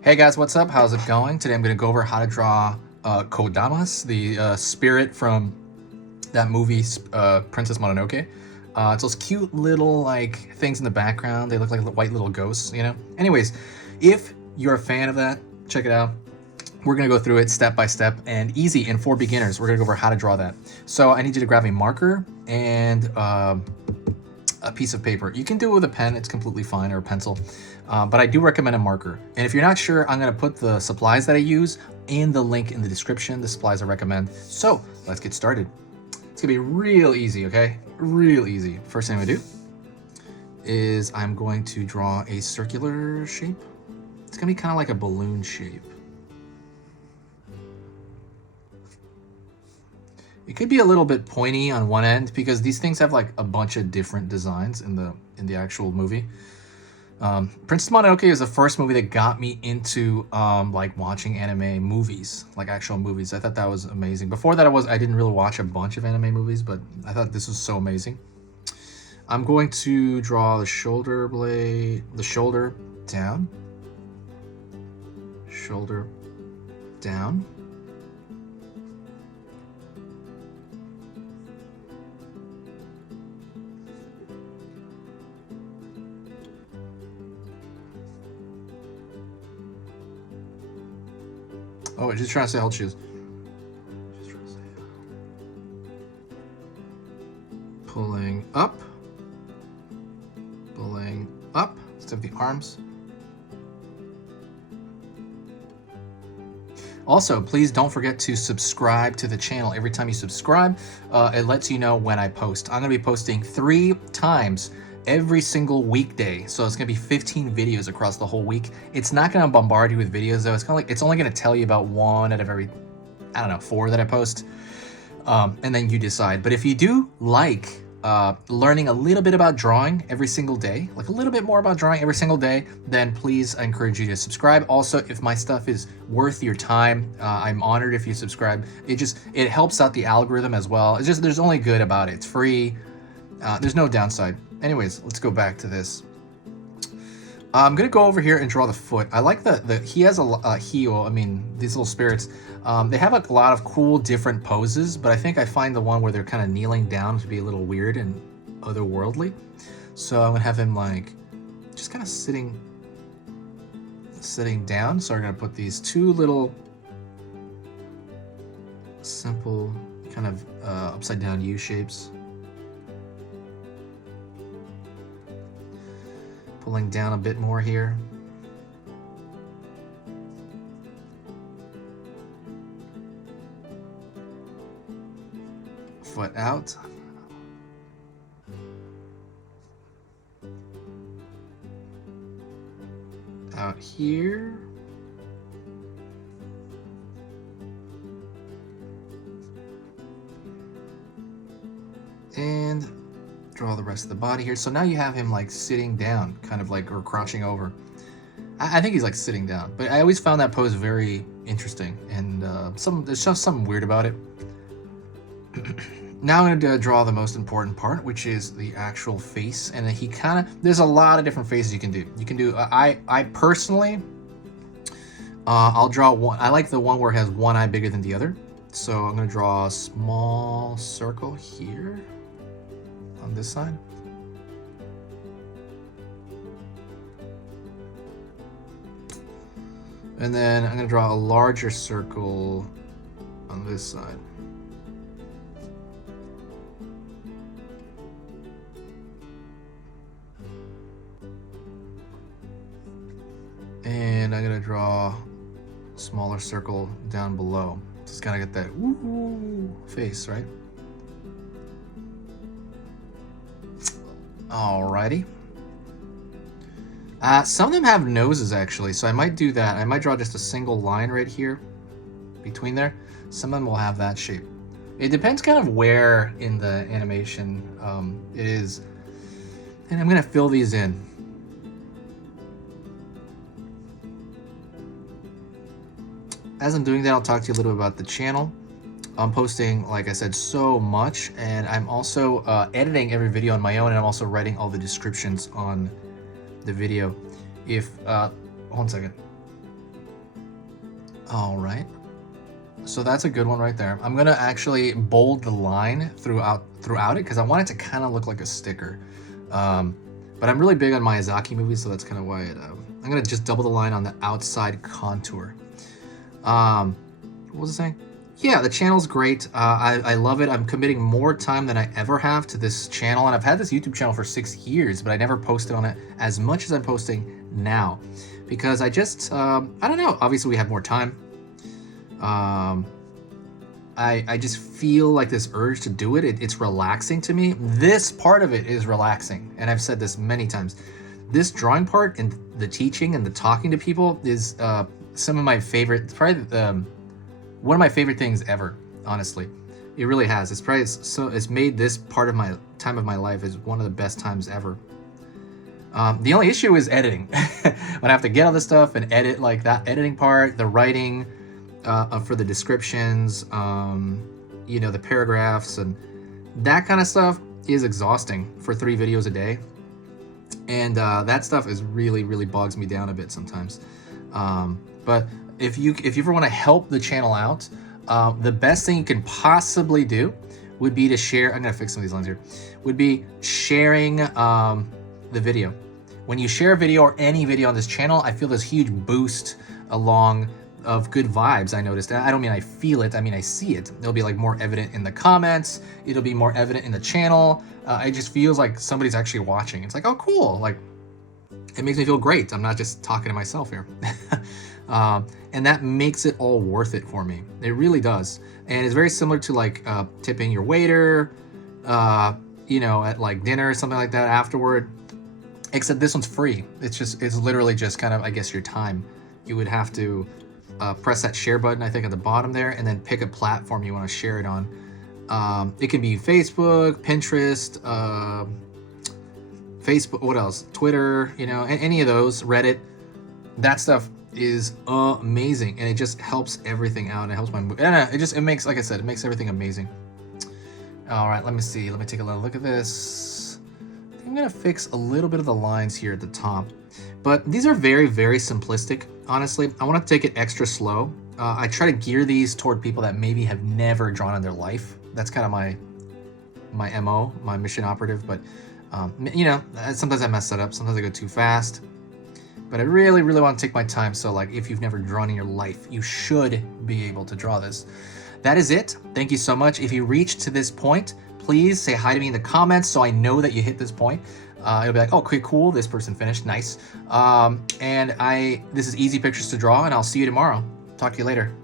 Hey guys, what's up? How's it going? Today I'm going to go over how to draw Kodamas, the spirit from that movie, Princess Mononoke. It's those cute little like things in the background. They look like white little ghosts, you know? Anyways, if you're a fan of that, check it out. We're going to go through it step by step and easy. And for beginners, we're going to go over how to draw that. So I need you to grab a marker and a piece of paper. You can do it with a pen, it's completely fine, or a pencil, but I do recommend a marker. And if you're not sure, I'm going to put the supplies that I use in the link in the description, the supplies I recommend. So let's get started. It's gonna be real easy, okay? Real easy. First thing I'm gonna do is I'm going to draw a circular shape. It's gonna be kind of like a balloon shape. It could be a little bit pointy on one end because these things have like a bunch of different designs in the actual movie. Princess Mononoke is the first movie that got me into like watching anime movies, like actual movies. I thought that was amazing. Before that, I didn't really watch a bunch of anime movies, but I thought this was so amazing. I'm going to draw the shoulder blade, the shoulder down, shoulder down. Oh, just trying to say hold shoes. Just trying to say pulling up, pulling up. Instead of the arms. Also, please don't forget to subscribe to the channel. Every time you subscribe, it lets you know when I post. I'm gonna be posting 3 times every single weekday, so it's gonna be 15 videos across the whole week. It's not gonna bombard you with videos though. It's kind of like it's only gonna tell you about 1 out of every, I don't know, 4 that I post, and then you decide. But if you do like learning a little bit about drawing every single day, like a little bit more about drawing every single day, then please, I encourage you to subscribe. Also, if my stuff is worth your time, I'm honored if you subscribe. It helps out the algorithm as well. It's just, there's only good about it. It's free. There's no downside. Anyways, let's go back to this. I'm gonna go over here and draw the foot. I like he has a heel. I mean, these little spirits, they have a lot of cool different poses, but I think I find the one where they're kind of kneeling down to be a little weird and otherworldly. So I'm gonna have him like just kind of sitting down. So I'm gonna put these 2 little simple kind of upside down U shapes. Pulling down a bit more here. Foot out. Out here. And draw the rest of the body here. So now you have him like sitting down, kind of like, or crouching over. I think he's like sitting down, but I always found that pose very interesting, and there's just something weird about it. Now I'm going to draw the most important part, which is the actual face, and he kind of, there's a lot of different faces you can do. You can do, I personally, I'll draw one. I like the one where it has one eye bigger than the other. So I'm going to draw a small circle here on this side. And then I'm going to draw a larger circle on this side. And I'm going to draw a smaller circle down below. Just kind of get that woo face, right? Alrighty. Some of them have noses actually, so I might do that. I might draw just a single line right here between there. Some of them will have that shape. It depends kind of where in the animation it is. And I'm gonna fill these in. As I'm doing that, I'll talk to you a little bit about the channel. I'm posting, like I said, so much, and I'm also editing every video on my own, and I'm also writing all the descriptions on the video. If, 1 second. All right. So that's a good one right there. I'm gonna actually bold the line throughout it because I want it to kind of look like a sticker. But I'm really big on Miyazaki movies, so that's kind of why I'm gonna just double the line on the outside contour. What was I saying? Yeah, the channel's great. I love it. I'm committing more time than I ever have to this channel, and I've had this YouTube channel for 6 years, but I never posted on it as much as I'm posting now because I just I don't know. Obviously, we have more time. I just feel like this urge to do it. It's relaxing to me. This part of it is relaxing, and I've said this many times. This drawing part and the teaching and the talking to people is some of my favorite. Probably one of my favorite things ever. Honestly, it really has. It's probably it's made this part of my time of my life is one of the best times ever. The only issue is editing. When I have to get all this stuff and edit, like that editing part, the writing. For the descriptions, you know, the paragraphs and that kind of stuff is exhausting for 3 videos a day. And that stuff is really bogs me down a bit sometimes. But if you ever want to help the channel out, the best thing you can possibly do would be to share. I'm going to fix some of these lines here. Would be sharing the video. When you share a video or any video on this channel, I feel this huge boost along of good vibes. I noticed. I don't mean I feel it, I mean I see it. It'll be like more evident in the comments, it'll be more evident in the channel. It just feels like somebody's actually watching. It's like, oh cool, like it makes me feel great. I'm not just talking to myself here. And that makes it all worth it for me. It really does. And it's very similar to like tipping your waiter, you know, at like dinner or something like that afterward, except this one's free. It's literally just kind of, I guess, your time. You would have to press that share button, I think, at the bottom there, and then pick a platform you want to share it on. It can be Facebook, Pinterest, Facebook, what else? Twitter, you know, any of those, Reddit. That stuff is amazing, and it just helps everything out. It helps my mood. It makes, like I said, it makes everything amazing. All right, let me see. Let me take a little look at this. I think I'm gonna fix a little bit of the lines here at the top. But these are very simplistic, honestly. I want to take it extra slow. I try to gear these toward people that maybe have never drawn in their life. That's kind of my MO, my mission operative. But, you know, sometimes I mess that up. Sometimes I go too fast. But I really want to take my time. So, like, if you've never drawn in your life, you should be able to draw this. That is it. Thank you so much. If you reached to this point, please say hi to me in the comments so I know that you hit this point. It'll be like, oh, okay, cool, this person finished, nice. This is easy pictures to draw, and I'll see you tomorrow. Talk to you later.